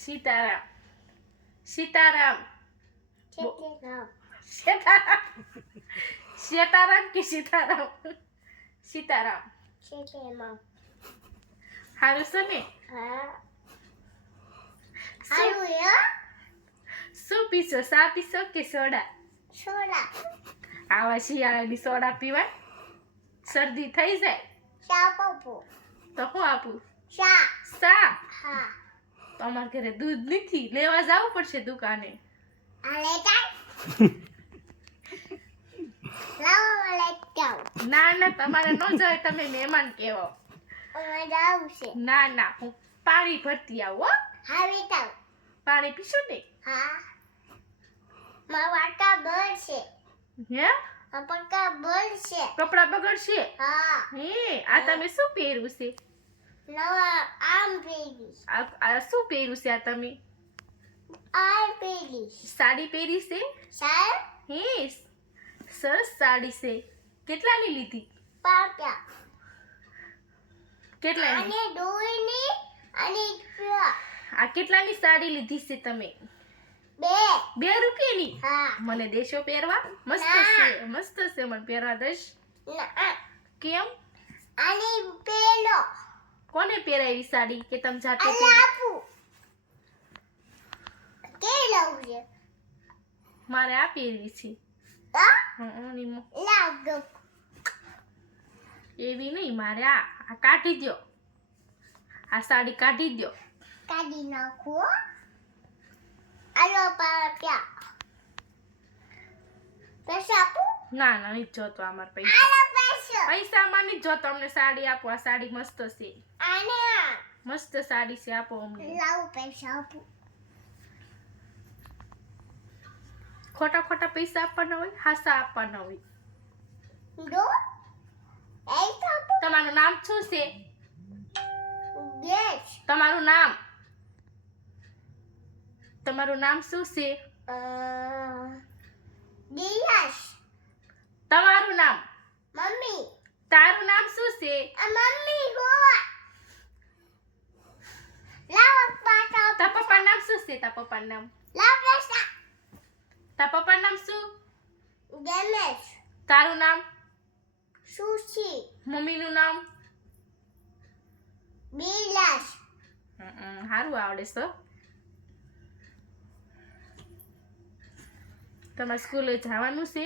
સીતારામ સીતારામ સીતારામ સીતારામ કે સીતારામ સીતારામ હારું છે ને શું પીશો સા પીશો કે સોડા આવા શિયાળાની સોડા પીવાય શરદી થઈ જાય તો શું આપું સા તો અમારા ઘરે દૂધ નથી લેવા જવું પડશે દુકાને ના ના તમારે ન જાય તમે મહેમાન કેવો ના ના હું પાણી ભરતી આવું હો પાણી પીશું ને હે કપડા બગડશે હે આ તમે શું પહેર્યું છે આ શું પહેર્યું છે આ તમે સાડી પહેરી છે હે સરસ સાડી છે કેટલાની લીધી કેટલાની આ કેટલાની સાડી લીધી છે તમે 2 રૂપિયાની મને દેશો પહેરવા મસ્ત છે મને પહેરવા દઈશ કેમ કોને પહેરાવી સાડી કે તમે જાતે મારે આ પહેરવી છે એવી નહીં મારે આ કાઢી દો આ સાડી કાઢી દો ના ના નહીં જોતો અમારે પૈસા માં નહીં જોતો અમને સાડી આપો આ સાડી મસ્ત છે મસ્ત સાડી છે આપો અમને ખોટા ખોટા પૈસા આપવાના હોય હાસા આપવાના હોય તમારું નામ શું છે તમારું નામ શું છે તમારું નામ તારું નામ શું છે તારા પપ્પાનું નામ શું છે તારા પપ્પાનું નામ શું તારું નામ મમ્મીનું નામ સારું આવડે છે તમારે સ્કૂલે જવાનું છે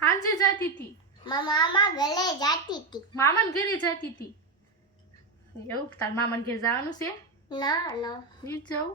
સાંજે જતી હતી મામાના ઘરે જતી હતી એવું તાર મામાના ઘરે જવાનું છે નહીં જવું